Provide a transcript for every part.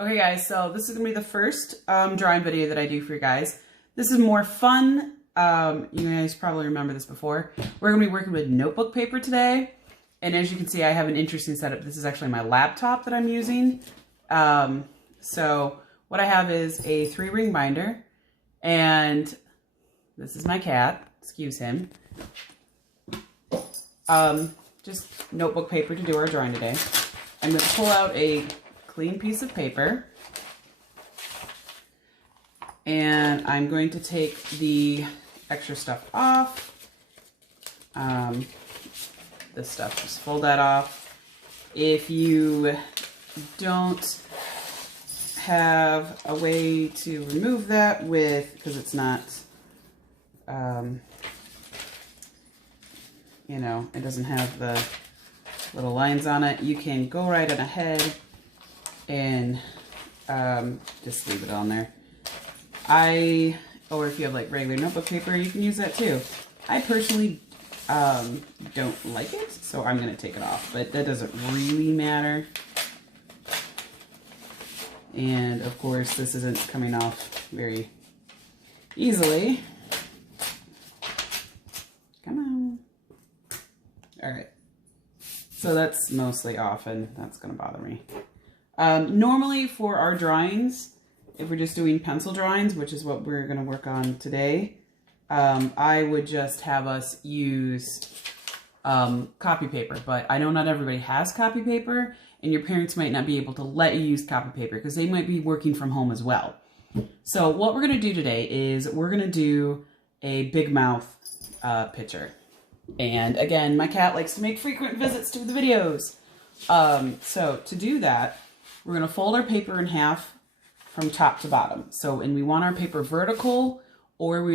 Okay guys, so this is going to be the first drawing video that I do for you guys. This is more fun. You guys probably remember this before. We're going to be working with notebook paper today. And as you can see, I have an interesting setup. This is actually my laptop that I'm using. So what I have is a 3-ring binder. And this is my cat. Excuse him. Just notebook paper to do our drawing today. I'm going to pull out a clean piece of paper, and I'm going to take the extra stuff off. This stuff, just fold that off. If you don't have a way to remove that because it's not, you know, it doesn't have the little lines on it, you can go right on ahead and just leave it on there. Or if you have like regular notebook paper, you can use that too. I personally don't like it, so I'm going to take it off, but that doesn't really matter. And of course, this isn't coming off very easily. Come on. All right. So that's mostly off, and that's going to bother me. Normally for our drawings, if we're just doing pencil drawings, which is what we're going to work on today, I would just have us use copy paper. But I know not everybody has copy paper, and your parents might not be able to let you use copy paper because they might be working from home as well. So what we're going to do today is we're going to do a big mouth picture. And again, my cat likes to make frequent visits to the videos. So to do that, we're going to fold our paper in half from top to bottom. So, and we want our paper vertical or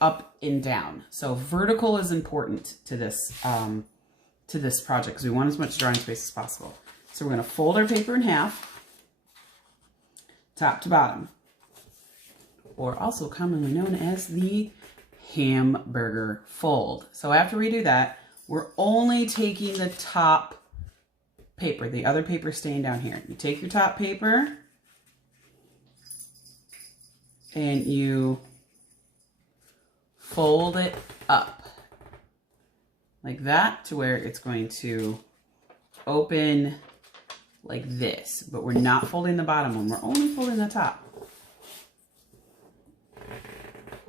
up and down. So vertical is important to this project because we want as much drawing space as possible. So we're going to fold our paper in half, top to bottom, or also commonly known as the hamburger fold. So after we do that, we're only taking the top paper, the other paper staying down here. You take your top paper and you fold it up like that to where it's going to open like this, but we're not folding the bottom one, we're only folding the top.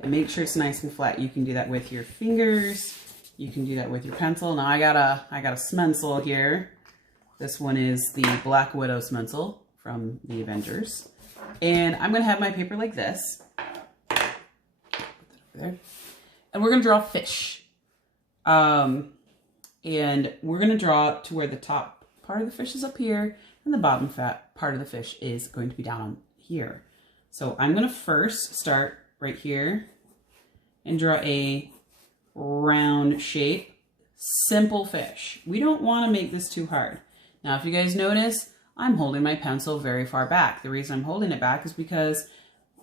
And make sure it's nice and flat. You can do that with your fingers, you can do that with your pencil. Now I got a stencil here. This one is the Black Widow stencil from the Avengers. And I'm going to have my paper like this. Put that over there. And we're going to draw a fish. And we're going to draw to where the top part of the fish is up here and the bottom part of the fish is going to be down here. So I'm going to first start right here and draw a round shape, simple fish. We don't want to make this too hard. Now, if you guys notice, I'm holding my pencil very far back. The reason I'm holding it back is because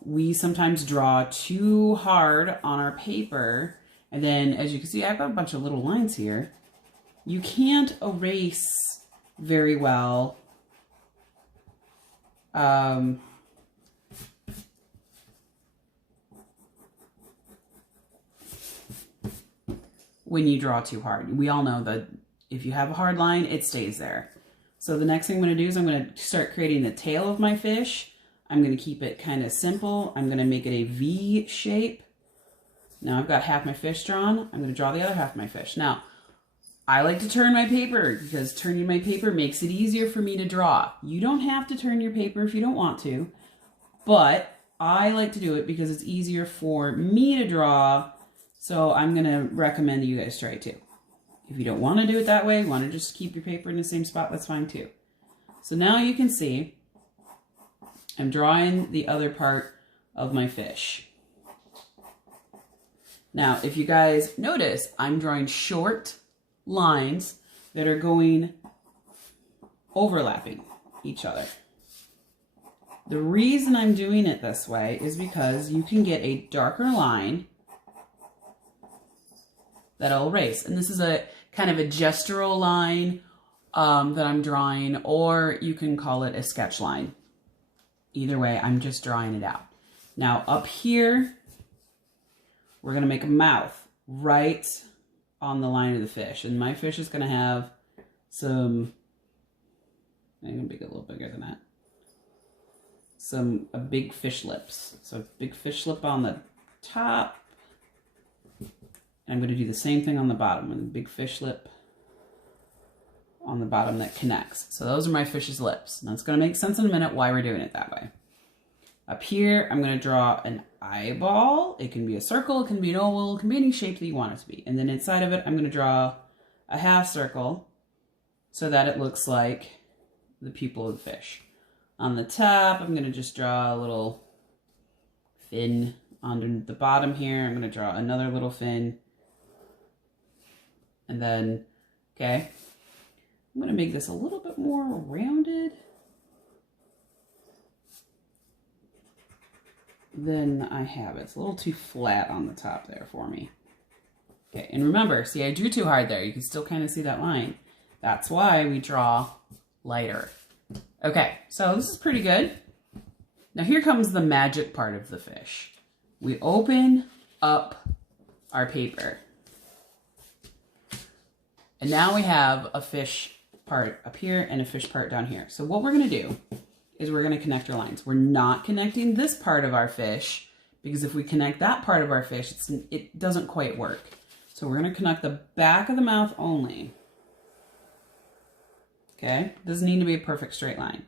we sometimes draw too hard on our paper. And then, as you can see, I've got a bunch of little lines here. You can't erase very well. When you draw too hard. We all know that if you have a hard line, it stays there. So the next thing I'm going to do is I'm going to start creating the tail of my fish. I'm going to keep it kind of simple. I'm going to make it a V shape. Now I've got half my fish drawn. I'm going to draw the other half of my fish. Now, I like to turn my paper because turning my paper makes it easier for me to draw. You don't have to turn your paper if you don't want to, but I like to do it because it's easier for me to draw. So I'm going to recommend that you guys try it too. If you don't want to do it that way, want to just keep your paper in the same spot, that's fine too. So now you can see I'm drawing the other part of my fish. Now, if you guys notice, I'm drawing short lines that are going overlapping each other. The reason I'm doing it this way is because you can get a darker line that'll erase. And this is a kind of a gestural line that I'm drawing, or you can call it a sketch line. Either way, I'm just drawing it out. Now up here, we're gonna make a mouth right on the line of the fish. And my fish is gonna have some, I'm gonna make it a little bigger than that. A big fish lips. So big fish lip on the top. And I'm gonna do the same thing on the bottom with a big fish lip on the bottom that connects. So those are my fish's lips. Now it's gonna make sense in a minute why we're doing it that way. Up here, I'm gonna draw an eyeball. It can be a circle, it can be an oval, it can be any shape that you want it to be. And then inside of it, I'm gonna draw a half circle so that it looks like the pupil of the fish. On the top, I'm gonna just draw a little fin. On the bottom here, I'm gonna draw another little fin. And then, okay, I'm gonna make this a little bit more rounded than I have it. It's a little too flat on the top there for me. Okay, and remember, see, I drew too hard there. You can still kind of see that line. That's why we draw lighter. Okay, so this is pretty good. Now here comes the magic part of the fish. We open up our paper. And now we have a fish part up here and a fish part down here. So what we're gonna do is we're gonna connect our lines. We're not connecting this part of our fish because if we connect that part of our fish, it doesn't quite work. So we're gonna connect the back of the mouth only. Okay, doesn't need to be a perfect straight line.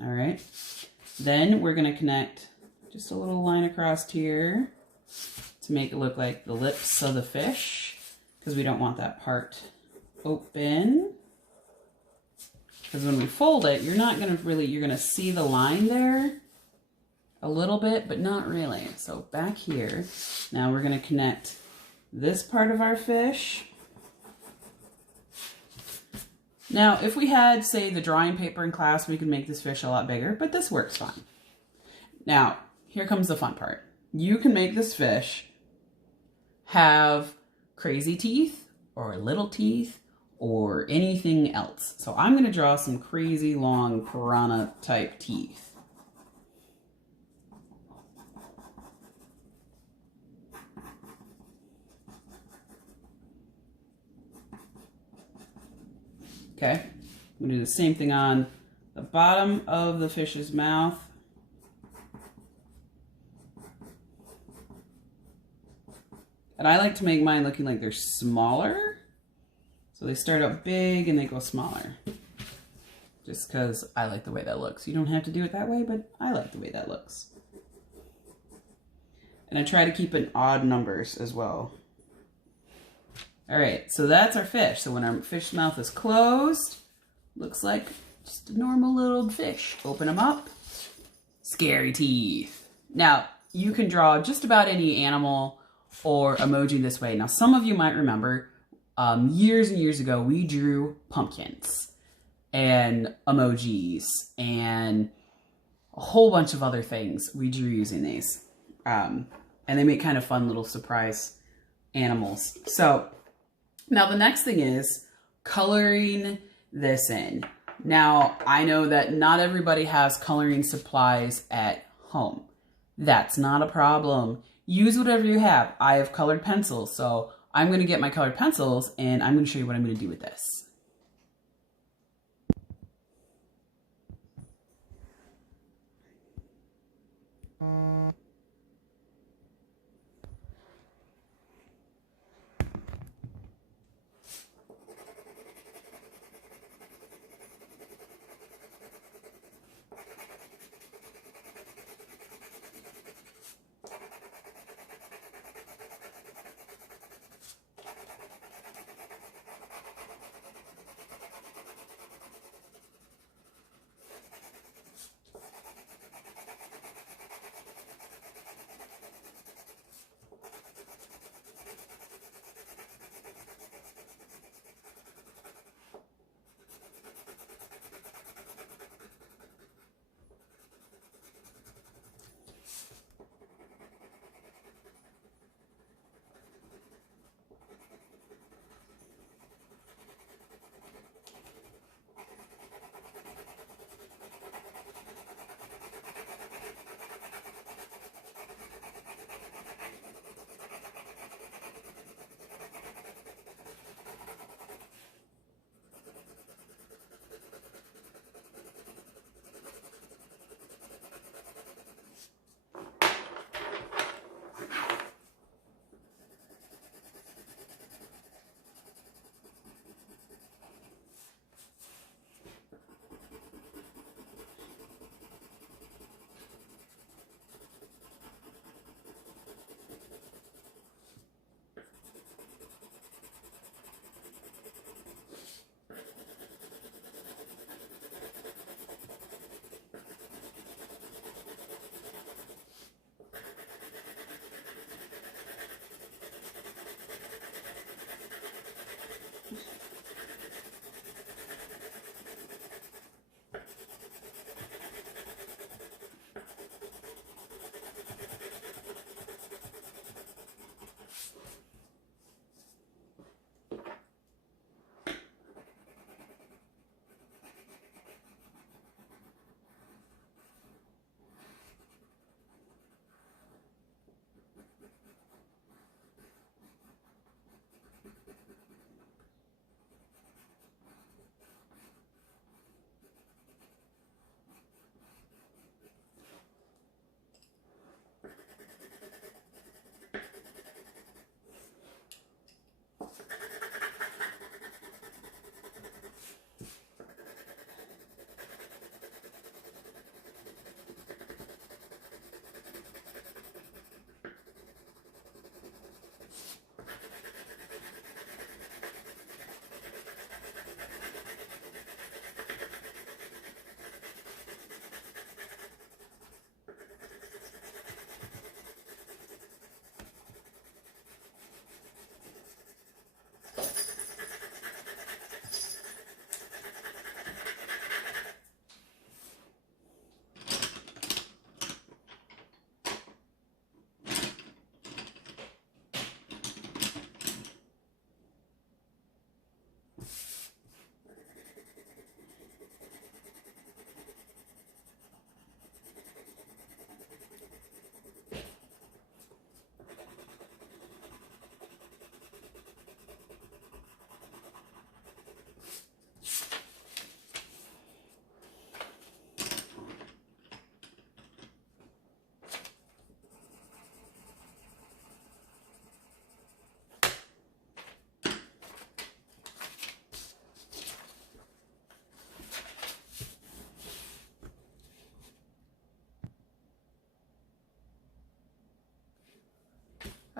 All right, then we're gonna connect just a little line across here to make it look like the lips of the fish because we don't want that part open. Because when we fold it, you're gonna see the line there a little bit, but not really. So back here, now we're gonna connect this part of our fish. Now, if we had, say, the drawing paper in class, we could make this fish a lot bigger, but this works fine. Now, here comes the fun part. You can make this fish have crazy teeth or little teeth or anything else. So I'm going to draw some crazy long piranha type teeth. Okay, I'm going to do the same thing on the bottom of the fish's mouth. And I like to make mine looking like they're smaller. So they start out big and they go smaller. Just because I like the way that looks. You don't have to do it that way, but I like the way that looks. And I try to keep in odd numbers as well. All right, so that's our fish. So when our fish mouth is closed, looks like just a normal little fish. Open them up, scary teeth. Now, you can draw just about any animal or emoji this way. Now, some of you might remember years and years ago, we drew pumpkins and emojis and a whole bunch of other things we drew using these. And they make kind of fun little surprise animals. So now the next thing is coloring this in. Now, I know that not everybody has coloring supplies at home. That's not a problem. Use whatever you have. I have colored pencils, so I'm going to get my colored pencils and I'm going to show you what I'm going to do with this.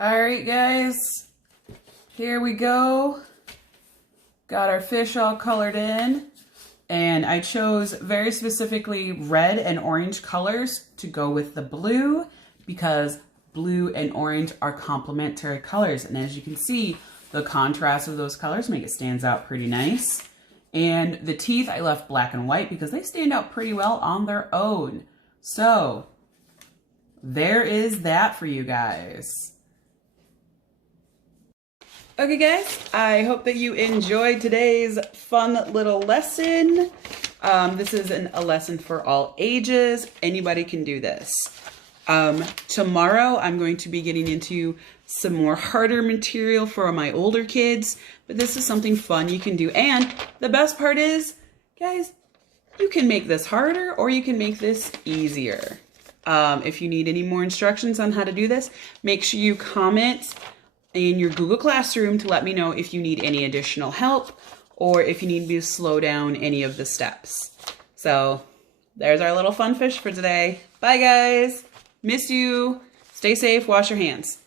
All right, guys, here we go. Got our fish all colored in, and I chose very specifically red and orange colors to go with the blue because blue and orange are complementary colors. And as you can see, the contrast of those colors make it stands out pretty nice. And the teeth, I left black and white because they stand out pretty well on their own. So there is that for you guys. Okay guys, I hope that you enjoyed today's fun little lesson. This is a lesson for all ages. Anybody can do this. Tomorrow I'm going to be getting into some more harder material for my older kids, but this is something fun you can do. And the best part is, guys, you can make this harder or you can make this easier. If you need any more instructions on how to do this, make sure you comment in your Google Classroom to let me know if you need any additional help or if you need me to slow down any of the steps. So there's our little fun fish for today. Bye guys. Miss you. Stay safe. Wash your hands.